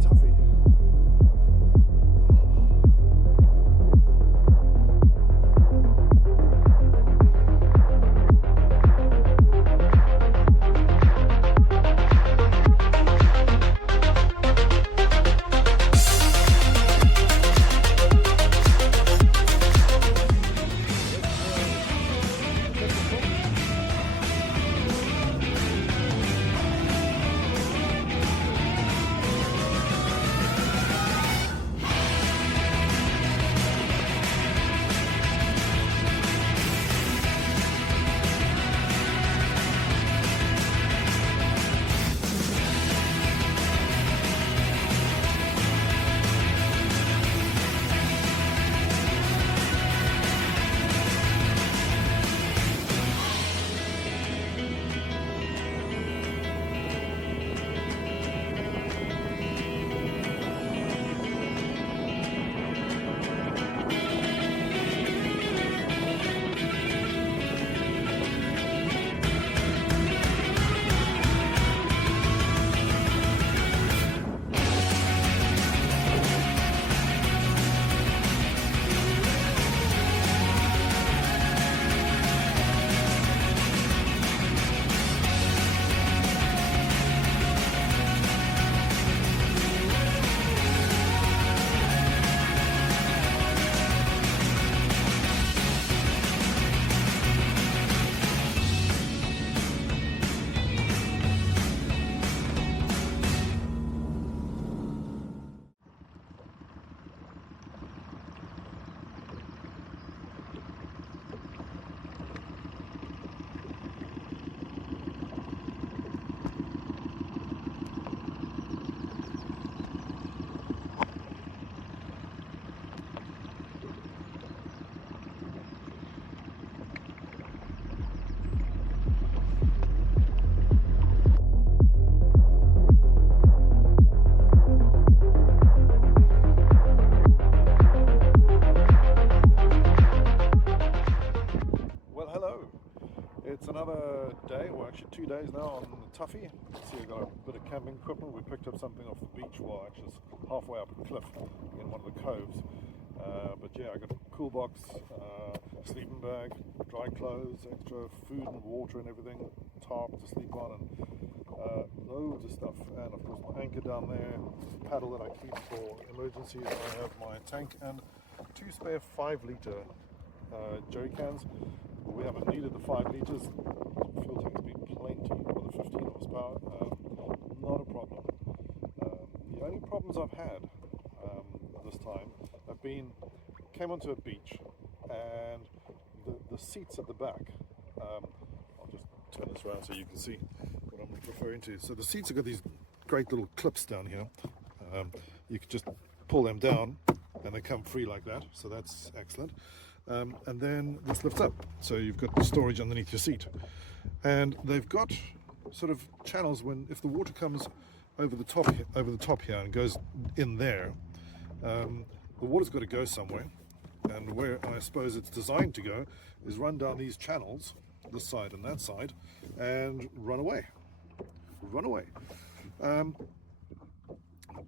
Tuffy. It's another day, well actually 2 days now on the Tuffy. See, we've got a bit of camping equipment. We picked up something off the beach, well actually it's halfway up a cliff in one of the coves. But yeah, I got a cool box, sleeping bag, dry clothes, extra food and water and everything, tarp to sleep on, and loads of stuff. And of course my anchor down there, paddle that I keep for emergencies. I have my tank and 2 spare 5-litre jerry cans. We haven't needed the 5 litres. Fuel tank's been plenty for the 15 horsepower. Not a problem. The only problems I've had this time have been, came onto a beach and the seats at the back, I'll just turn this around so you can see what I'm referring to. So the seats have got these great little clips down here. You can just pull them down and they come free like that, so that's excellent. And then this lifts up, so you've got storage underneath your seat, and they've got sort of channels when if the water comes over the top here and goes in there, the water's got to go somewhere, and where I suppose it's designed to go is run down these channels, this side and that side, and run away.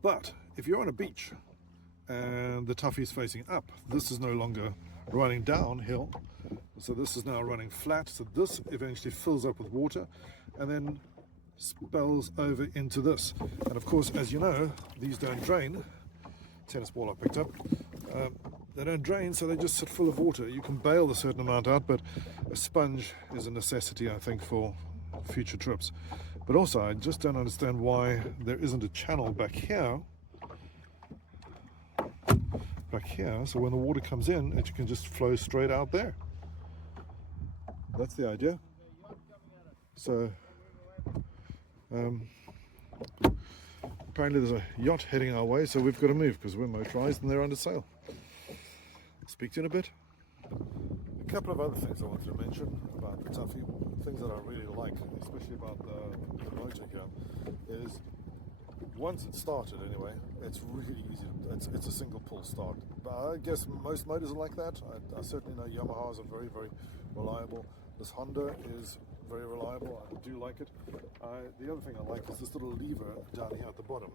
But if you're on a beach and the Tuffy is facing up, this is no longer running downhill, so this is now running flat, so this eventually fills up with water and then spills over into this. And of course, as you know, these don't drain. Tennis ball I picked up, they don't drain, so they just sit full of water. You can bail a certain amount out, but a sponge is a necessity, I think, for future trips. But also I just don't understand why there isn't a channel back here, so when the water comes in, it can just flow straight out there. That's the idea. So apparently there's a yacht heading our way, so we've got to move because we're motorized and they're under sail. I'll speak to you in a bit. A couple of other things I wanted to mention about the Tuffy, things that I really like, especially about the motor here, is once it's started anyway, it's really easy. It's a single pull start. But I guess most motors are like that. I certainly know Yamahas are very, very reliable. This Honda is very reliable. I do like it. The other thing I like is this little lever down here at the bottom.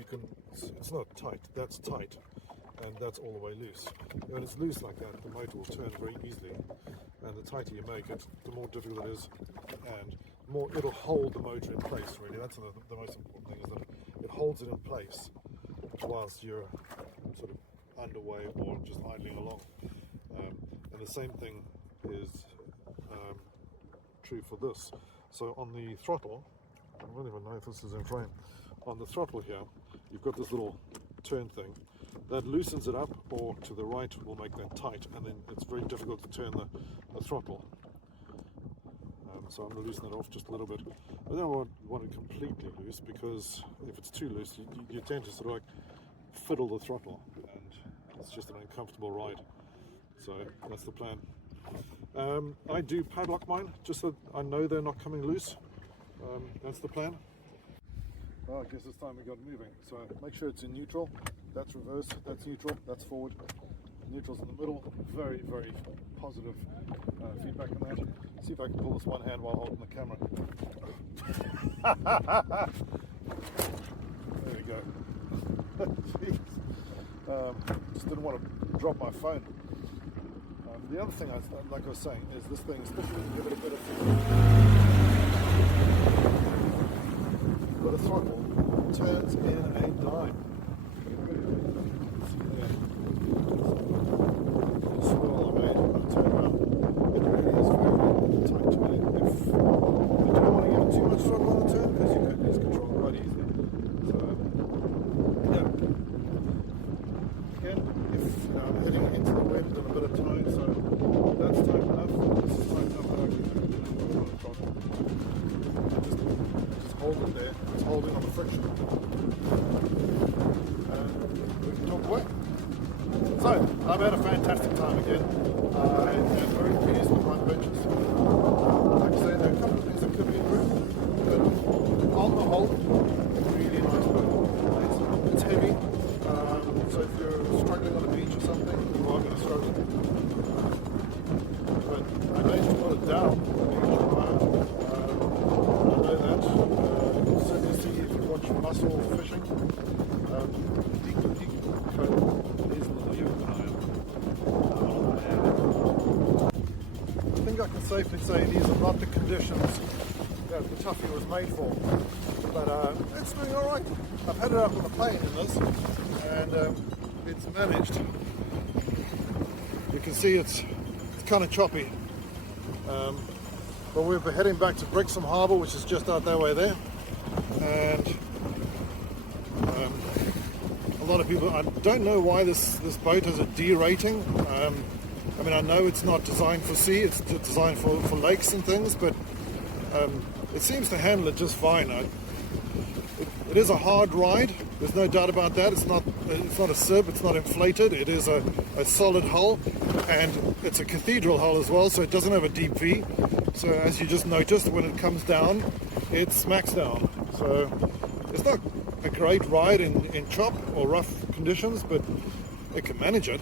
you can, it's not tight, that's tight, and that's all the way loose. When it's loose like that, the motor will turn very easily, and the tighter you make it, the more difficult it is, and more it'll hold the motor in place. Really, that's the most important thing, is that it holds it in place whilst you're sort of underway or just idling along. And the same thing is true for this. So on the throttle, I don't even know if this is in frame. On the throttle here, you've got this little turn thing that loosens it up, or to the right will make that tight, and then it's very difficult to turn the throttle. So I'm going to loosen it off just a little bit. I don't want it completely loose, because if it's too loose, you tend to sort of like fiddle the throttle, and it's just an uncomfortable ride. So that's the plan. I do padlock mine, just so I know they're not coming loose. That's the plan. Well, I guess it's time we got moving. So make sure it's in neutral. That's reverse, that's neutral, that's forward. Neutral's in the middle. Very, very positive feedback on that. See if I can pull this one hand while holding the camera. There we go. Jeez. Just didn't want to drop my phone. The other thing, like I was saying, is this thing, especially when you give it a bit of but a throttle turns in a dime. See there. The swirl I made, I turned around. It really is very, very tight to it. If you don't want to give it too much throttle on the turn, because you could lose control quite easily. So, yeah. Again, if I'm heading into the wind and a bit of tide, so that's tight enough. This is tight enough that I can put it on the throttle. Just hold it there. It's holding on the friction. We can talk away. So, I've had a fantastic time again. I'm very pleased with my purchase. Like I say, there are a couple of things that could be improved, but on the whole, really nice boat. It's heavy, so if you're struggling on a beach or something, you are going to struggle. But I know you put it down. Muscle fishing, deep cove is the view. I think I can safely say these are not the conditions that the Tuffy was made for, but it's doing alright. I've had it up on a plane in this, and it's managed. You can see it's kind of choppy, but we're heading back to Brixham Harbour, which is just out that way there, and a lot of people, I don't know why this boat has a D rating. I mean, I know it's not designed for sea, it's designed for lakes and things, but it seems to handle it just fine. It is a hard ride, there's no doubt about that. It's not a sib, it's not inflated, it is a solid hull, and it's a cathedral hull as well, so it doesn't have a deep V. So as you just noticed, when it comes down, it smacks down. So it's not a great ride in chop or rough conditions, but it can manage it.